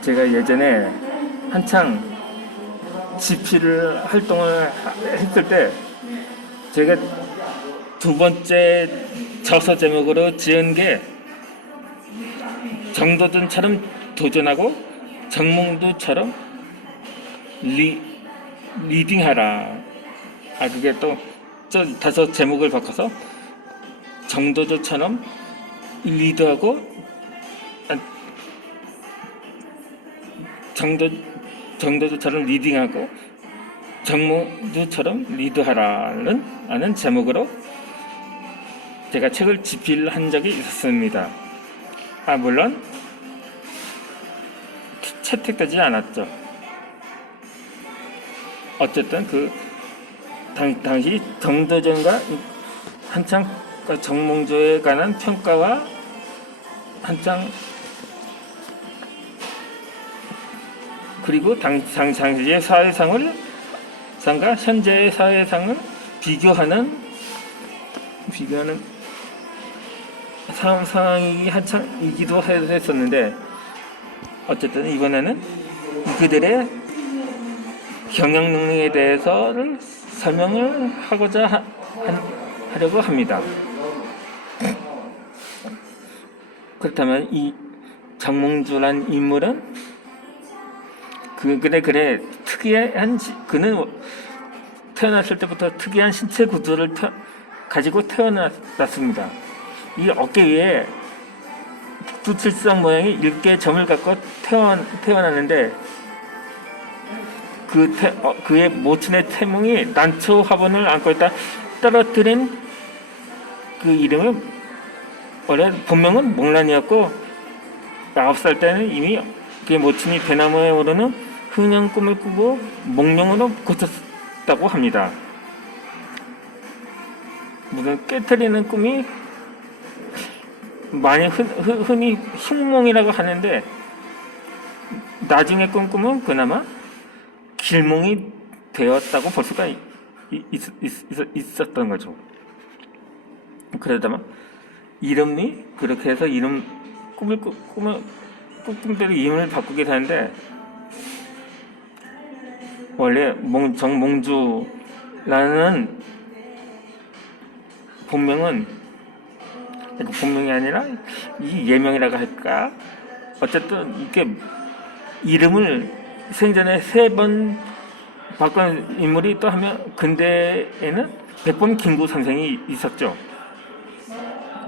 제가 예전에 한창 집필 활동을 했을 때 제가 두 번째 저서 제목으로 지은 게 정도전처럼 도전하고 정몽두처럼 리딩하라. 그게 또 다섯 제목을 바꿔서 정도전처럼 리드하고 정도전처럼 리딩하고 정몽두처럼 리드하라는 제목으로 제가 책을 집필한 적이 있었습니다. 물론 채택되지 않았죠. 어쨌든 당시 정도전과 한창 정몽주에 관한 평가와 한창 그리고 당시의 사회상과 현재의 사회상을 비교하는 상황이 한창이기도 했었는데, 어쨌든 이번에는 그들의 경영 능력에 대해서를 설명을 하려고 합니다. 그렇다면 이 정몽주란 인물은 그는 태어났을 때부터 특이한 신체 구조를 가지고 태어났습니다. 이 어깨 위에 북두칠성 모양의 일개의 점을 갖고 태어났는데 그의 모친의 태몽이 난초 화분을 안고 있다 떨어뜨린 그 이름은 원래 본명은 몽란이었고 9살 때는 이미 그의 모친이 대나무에 오르는 흥년 꿈을 꾸고 몽룡으로 고쳤다고 합니다. 무슨 깨트리는 꿈이 많이 흔히 흉몽이라고 하는데, 나중에 꾼 꿈은 그나마 길몽이 되었다고 볼 수가 있었던 거죠. 그러다만 이름이 그렇게 해서 꿈대로 이름을 바꾸게 되는데, 원래 정몽주라는 본명이 아니라 이 예명이라고 할까? 어쨌든 이게 이름을 생전에 3번 바꾼 인물이 또 하면 근대에는 백범 김구 선생이 있었죠.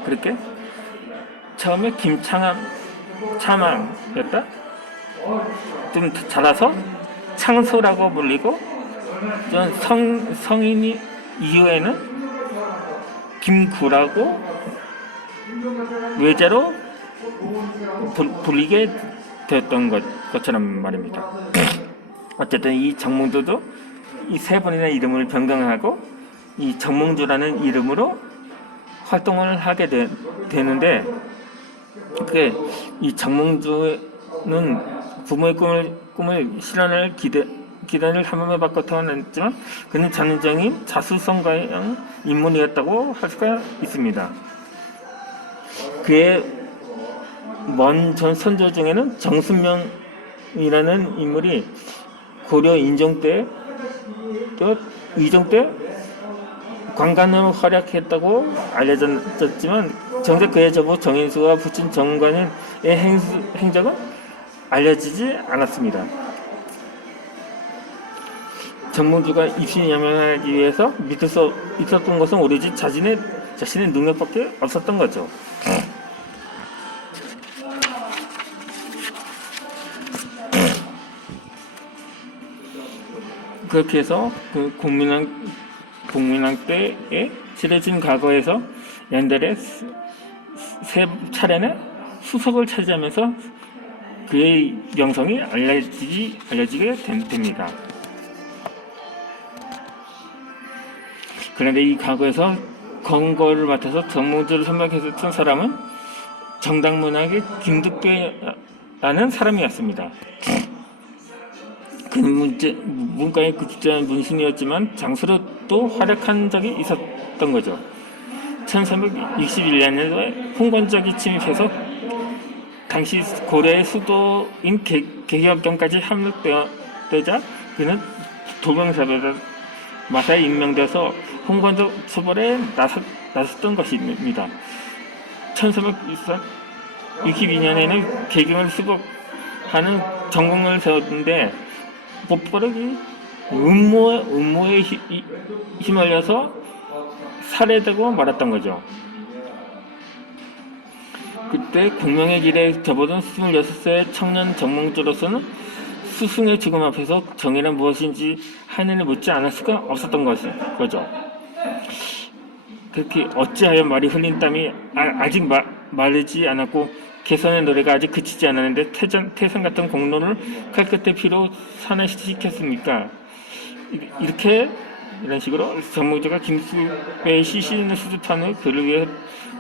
그렇게 처음에 참암이었다. 좀 자라서 창소라고 불리고, 성인이 이후에는 김구라고 외자로 불리게 되었던 것처럼 말입니다. 어쨌든 이 정몽두도 이 3번이나 이름을 변경하고 이 정몽주라는 이름으로 활동을 하게 되는데, 그게 이 정몽주는 부모의 꿈을 실현할 기대를 탐험해 받고 태어났지만 그는 전형적인 자수성가형 인물이었다고 할 수가 있습니다. 그의 먼 전 선조 중에는 정순명이라는 인물이 고려 인종 때 또 위종 때 관관으로 활약했다고 알려졌지만 정작 그의 저부 정인수가 부친 정관의 행적은 알려지지 않았습니다. 정몽주가 입신양명하기 위해서 믿을 수 있었던 것은 오로지 자신의 능력밖에 없었던 거죠. 그렇게 해서 그 공민왕 때에 지려진 과거에서 연달에 3차례나 수석을 차지하면서 그의 명성이 알려지게 됩니다. 그런데 이 과거에서 건거를 맡아서 정몽주를 선박했었던 사람은 정당문학의 김득배라는 사람이었습니다. 그는 문과의 급진한 문신이었지만 장수로 또 활약한 적이 있었던 거죠. 1361년에 홍건적이 침입해서 당시 고려의 수도인 개경까지 함락되자 그는 도병사배다 마사에 임명되어서 홍건조 처벌에 나섰던 것입니다. 1362년에는 개경을 수복하는 정공을 세웠는데 못버릇이 음모에 휘말려서 살해되고 말았던 거죠. 그때 공명의 길에 접어든 26세의 청년 정몽주로서는 스승의 죽음 앞에서 정의란 무엇인지 하늘을 묻지 않을 수가 없었던 거죠. 그렇게 어찌하여 말이 흘린 땀이 아직 마르지 않았고 개선의 노래가 아직 그치지 않았는데 태산 같은 공로를 칼끝의 피로 산화시켰습니까? 이런 식으로 정몽주가 김수배의 시신을 수집한 후 그를 위해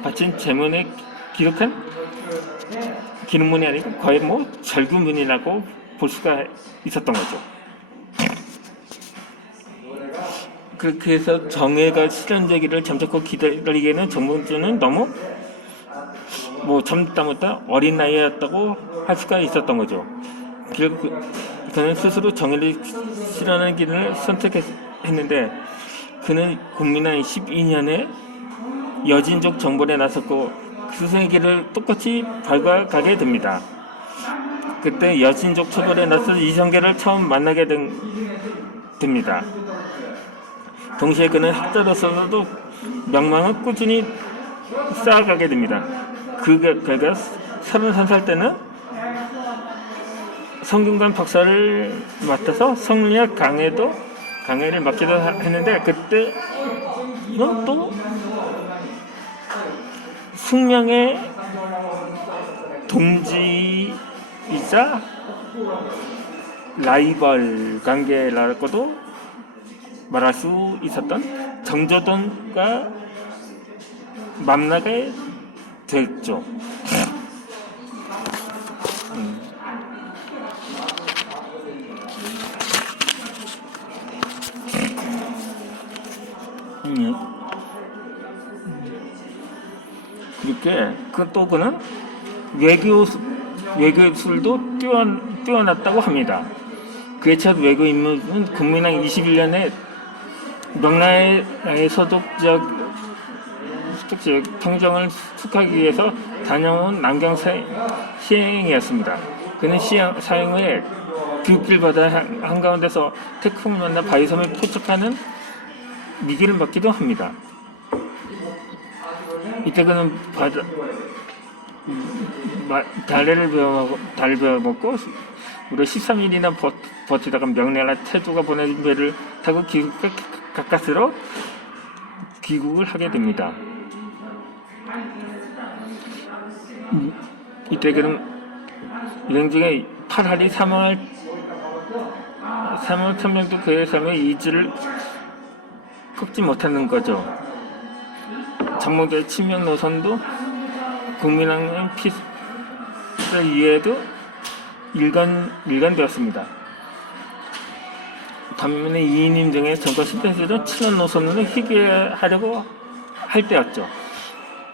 바친 제문에 기록한 기록문이 아니고 거의 절규문이라고 볼 수가 있었던 거죠. 그렇게 해서 정의가 실현되기를 잠자코 기다리기에는 정몽주는 너무 젊다 못다 어린 나이였다고 할 수가 있었던 거죠. 그는 스스로 정의를 실현하는 길을 선택했는데 그는 국민한 12년에 여진족 정벌에 나섰고 그 스승의 길을 똑같이 밟아가게 됩니다. 그때 여진족 처벌에 나서 이성계를 처음 만나게 됩니다. 동시에 그는 학자로서도 명망을 꾸준히 쌓아가게 됩니다. 그가 31살 때는 성균관 박사를 맡아서 성리학 강해를 맡기도 했는데 그때 이건 또 숙명의 동지이자 라이벌 관계라고도 말할 수 있었던 정조돈과 만나게 됐죠. 그렇게 그는 외교술도 뛰어났다고 합니다. 그의 첫 외교 임무는 국민왕 21년에 명나라의 서독적 평정을 축하하기 위해서 다녀온 남경 시행이었습니다. 그는 사행 후에 교육을 받아 한가운데서 태풍을 만나 바위섬을 포착하는 미기를 맡기도 합니다. 이때 그는 달을 배워먹고 무려 13일이나 버티다가 명나라 태조가 보내준 배를 타고 가까스로 귀국을 하게 됩니다. 이때 그는 일행 중에 8할이 사망을 천명도 그의 삶의 이지를 꺾지 못하는 거죠. 정몽주의 친명 노선도 국민왕의 피살 이후에도 일관되었습니다. 반면에 이인임 등의 정권 실패에서 친원 노선으로 희귀하려고 할 때였죠.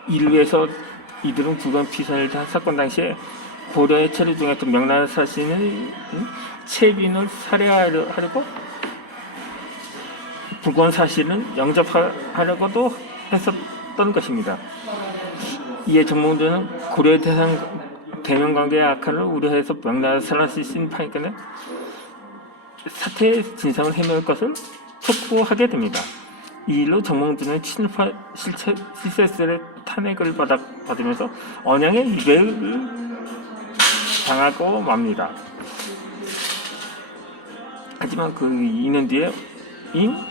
이를 위해서 이들은 부관 피살 사건 당시에 고려에 처리 중이었던 명나라 사신인 채빈을 살해하려고 부관 사실은 영접하려고도 했었던 것입니다. 이에 정몽주는 고려의 대명관계의 악화를 우려해서 명나라 사신인 파이까는 사태의 진상을 해명할 것을 촉구하게 됩니다. 이 일로 정몽주는 친일파 실세들의 탄핵을 받으면서 언양의 위배를 당하고 맙니다. 하지만 그 2년 뒤에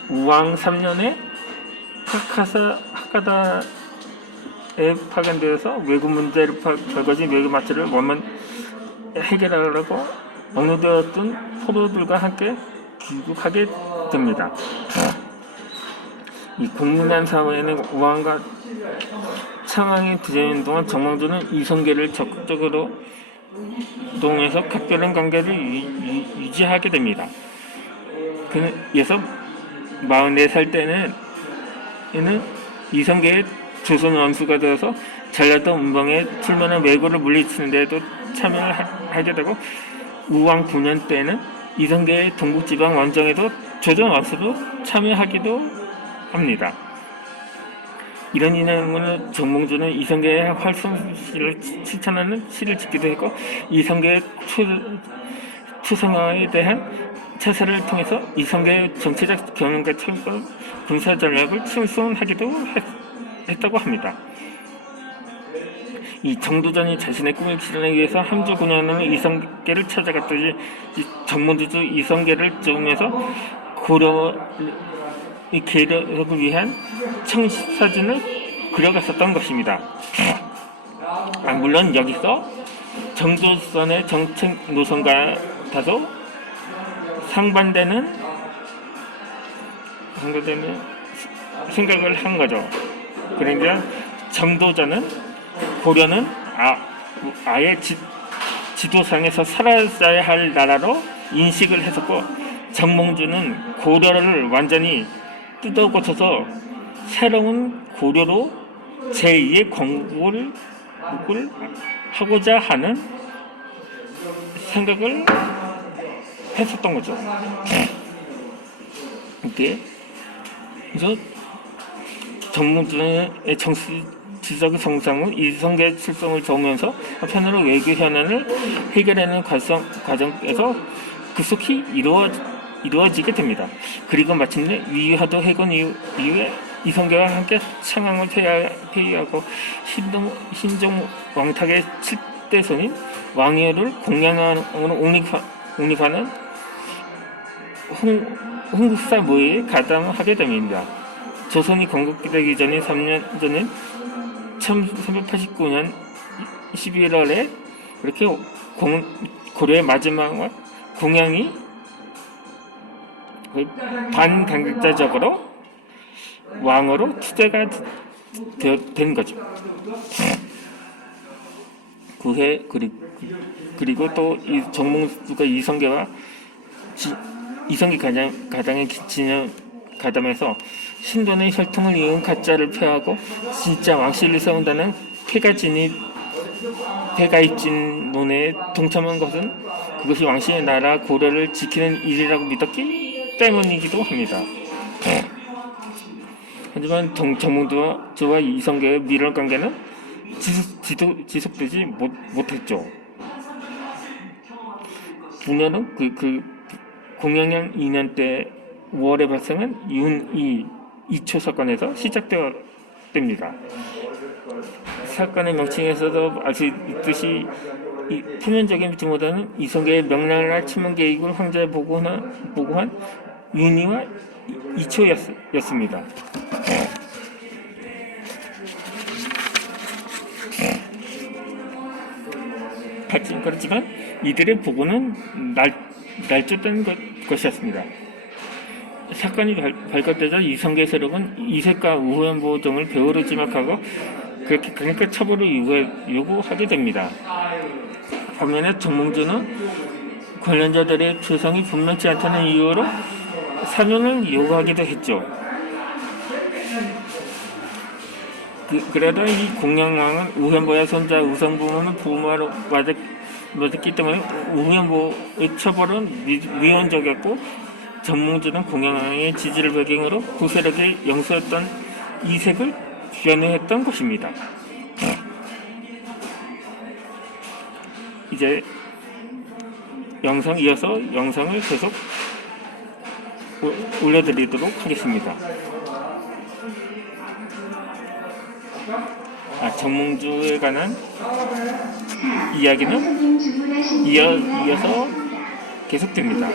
우왕 3년에 하카다에 파견되어서 외국 문제를 결거진 외국 마찰을 원만 해결하려고 억류되었던 포로들과 함께 귀국하게 됩니다. 이 국민난 사회에는 우왕과 창왕이 들여있는 동안 정몽주는 이성계를 적극적으로 동해서 각별한 관계를 유지하게 됩니다. 그래서 44살 때는 이성계의 조선 원수가 되어서 전라도 음봉에 출면한 왜구를 물리치는 데에도 참여를 하게 되고 우왕 9년 때는 이성계의 동북지방 원정에도 조선 왕수로 참여하기도 합니다. 이런 인연으로 정몽주는 이성계의 활성시를 실천하는 시를 짓기도 했고 이성계의 초상화에 대한 차사를 통해서 이성계의 정치적 경험과 철거 군사 전략을 칭송하기도 했다고 합니다. 이 정도전이 자신의 꿈을 실현하기 위해서 함주 9년으로 이성계를 찾아갔더니 정몽주도 이성계를 쫓으면서 고려의 계력을 위한 청사진을 그려갔었던 것입니다. 물론 여기서 정조선의 정책 노선과 다소 상반되는 생각을 한 거죠. 그러니까 정도전은 고려는 아예 지도상에서 사라져야 할 나라로 인식을 했었고 정몽주는 고려를 완전히 뜯어 고쳐서 새로운 고려로 제2의 건국을 하고자 하는 생각을 했었던 거죠. 이게 그래서 정몽주의 정치적 성장은 이성계 출성을 도우면서 한편으로 외교 현안을 해결하는 과정에서 급속히 이루어지게 됩니다. 그리고 마침내 위화도 해건 이후에 이성계와 함께 창왕을 폐위하고 신종 왕탁의 7대 손인 왕위를 공양하는 옹립하는 홍국사 모의에 가담하게 됩니다. 조선이 건국되기 전에 3년 전인 1389년 11월에 이렇게 고려의 마지막 공양이 반강격자적으로 왕으로 투대가 된 거죠. 그해 그리고 또 정몽주가 이성계 가당의 가담에서 신돈의 혈통을 이은 가짜를 폐하고 진짜 왕실을 세운다는 폐가입진 논에 동참한 것은 그것이 왕실의 나라 고려를 지키는 일이라고 믿었기 때문이기도 합니다. 하지만 정몽주와 이성계의 밀월 관계는 지속되지 못했죠. 부녀는 그 공양양 2년 때 5월에 발생한 윤이 이초 사건에서 시작됩니다. 사건의 명칭에서도 알 수 있듯이 표면적인 뜻보다는 이성계의 명나라 침공 계획을 황제에 보고한 윤희와 이초였습니다. 그렇지만 이들의 보고는 날조된 것이었습니다. 사건이 발각되자 이성계 세력은 이색과 우후연보 등을 배후로 지목하고 그러니까 처벌을 요구하게 됩니다. 반면에 정몽주는 관련자들의 죄성이 분명치 않다는 이유로 사면을 요구하기도 했죠. 그래도 이 공양왕은 우현보의 손자 우성부는 부모로 맞았기 때문에 우현보의 처벌은 위헌적이었고 정몽주는 공양왕의 지지를 배경으로 구세력의 영수였던 이색을 변호했던 것입니다. 이제 이어서 영상을 계속 올려드리도록 하겠습니다. 정몽주에 관한 이야기는 이어서 계속됩니다.